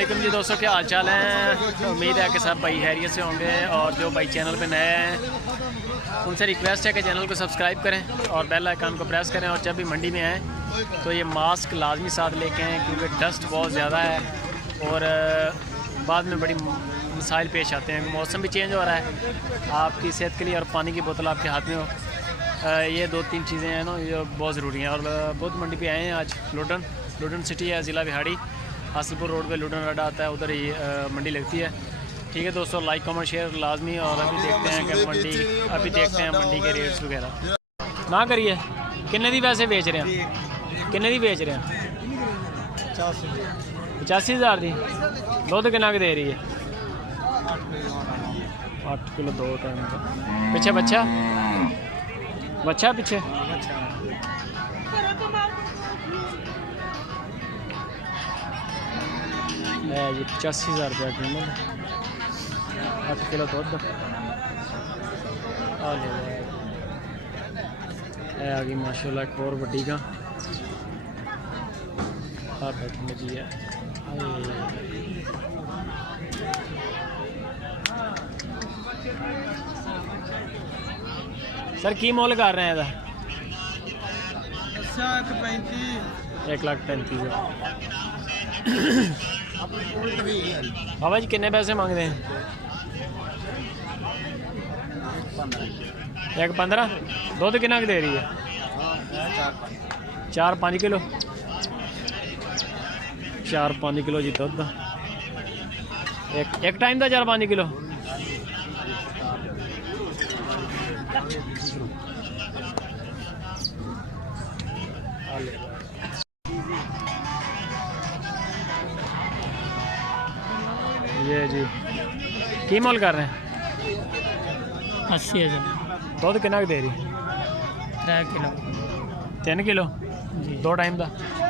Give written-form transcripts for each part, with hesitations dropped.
वालेकुम जी दोस्तों, क्या हाल चाल है। उम्मीद है कि सब भाई खैरियत से होंगे। और जो भाई चैनल पे नए हैं उनसे रिक्वेस्ट है कि चैनल को सब्सक्राइब करें और बेल आइकन को प्रेस करें। और जब भी मंडी में आएँ तो ये मास्क लाजमी साथ लेके आएँ, क्योंकि डस्ट बहुत ज़्यादा है और बाद में बड़ी मसाइल पेश आते हैं। मौसम भी चेंज हो रहा है, आपकी सेहत के लिए और पानी की बोतल आपके हाथ में हो, ये दो तीन चीज़ें हैं ना, ये बहुत ज़रूरी हैं। और बुद्ध मंडी पे आए हैं आज। लुडन सिटी है, ज़िला बिहाड़ी, हासिलपुर रोड पे लुडन अड्डा आता है, उधर ही मंडी लगती है। ठीक है दोस्तों, लाइक कमेंट शेयर लाजमी। और अभी देखते हैं कि मंडी के रेट्स वगैरह ना करिए। किन्ने दी वैसे बेच रहे हैं, किन्ने दी बेच रहे हैं? 85,000 दी। दुध कितना दे रही है? 8 किलो 2 टाइम का। पीछे बच्चा पीछे है जी। 85,000 रुपया कीमत, 8 किलो दुध है। आ गई माशाल्लाह एक और वड्डी का। बैठने जी है। सर की मोल कर रहे हैं इधर? 1,35,000। बाबा जी कितने पैसे मांगते हैं? 1,15। दुध कितना दे रही है? 4-5 किलो। 4-5 किलो जी दुध। एक टाइम का 4-5 किलो। ये जी की मोल कर रहे हैं? 80,000। दुध कितना दे रही? 3 किलो। 3 किलो जी। 2 टाइम का?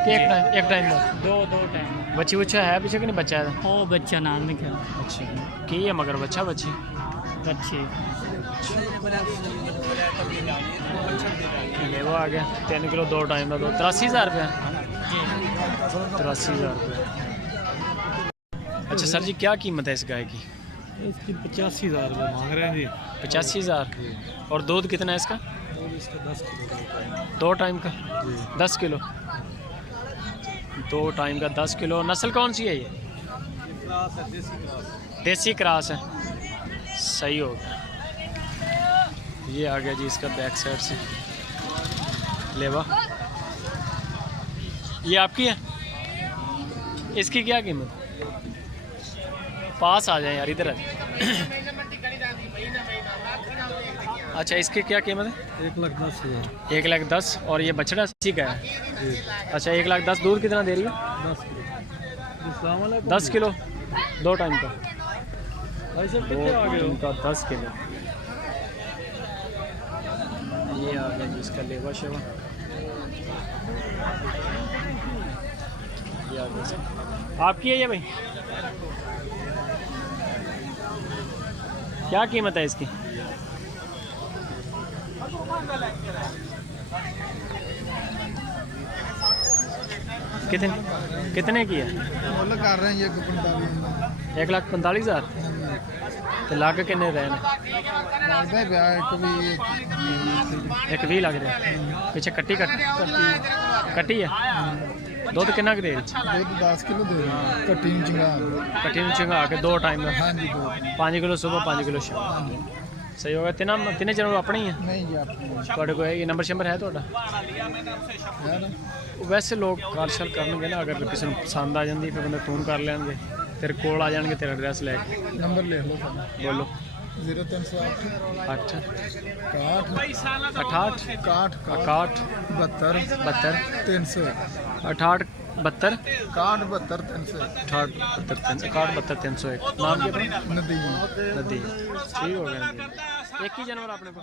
एक टाइम का? दो टाइम। बच्ची बुच्चा है पीछे कि नहीं? बच्चा है? ओ बच्चा नाम में क्या? अच्छा की है मगर बच्ची बच्ची ले वो आ गया। 3 किलो 2 टाइम का दो। 83,000 रुपया। 83,000 रुपया। अच्छा सर जी, क्या कीमत है इस गाय की? इसकी 85,000 रुपये मांग रहे हैं जी। 85,000। और दूध कितना है इसका? इसका 10 किलो 2 टाइम का 10 किलो। 2 टाइम का 10 किलो। नस्ल कौन सी है ये? देसी क्रॉस है। सही हो गया। ये आ गया जी इसका बैक साइड से लेवा। ये आपकी है? इसकी क्या कीमत? पास आ जाए यार, इधर आ जाए। अच्छा इसकी क्या कीमत है? 1,10,000। 1,10,000। और ये बछड़ा इसी का है? अच्छा 1,10,000। दूध कितना दे रही है? 10 किलो 2 टाइम का। 2 टाइम का 10 किलो। ये आ गया जिसका लेवा शेवा। ये आ गया। आपकी है ये भाई? क्या कीमत है इसकी? कितने की है? कर रहे हैं ये 1,45,000। तो लाख किन्ने रहे? एक 20 लग रहा है। पीछे कट्टी है। दुध कितना दे रही? 10 किलो दे रही है। कट्टी में चिंगा के 2 टाइम का। हाँ जी 2। 5 किलो सुबह 5 किलो शाम। सही होगा। तिने चैनल अपने ही है? नहीं जी अपने। थोड़े को ये नंबर शंबर है थोड़ा? वैसे लोग कॉल शल करनगे ना, अगर किसी को पसंद आ जाती फिर बंदे फोन कर लेंगे, तेरे कोल आ जाएंगे, तेरा एड्रैस लेके। नंबर ले लो। बोलो। 0308 8 61 61 72 300 68 72 61 72 301। नाम क्या? नदी। नदी। ठीक हो गया। एक ही जानवर अपने को।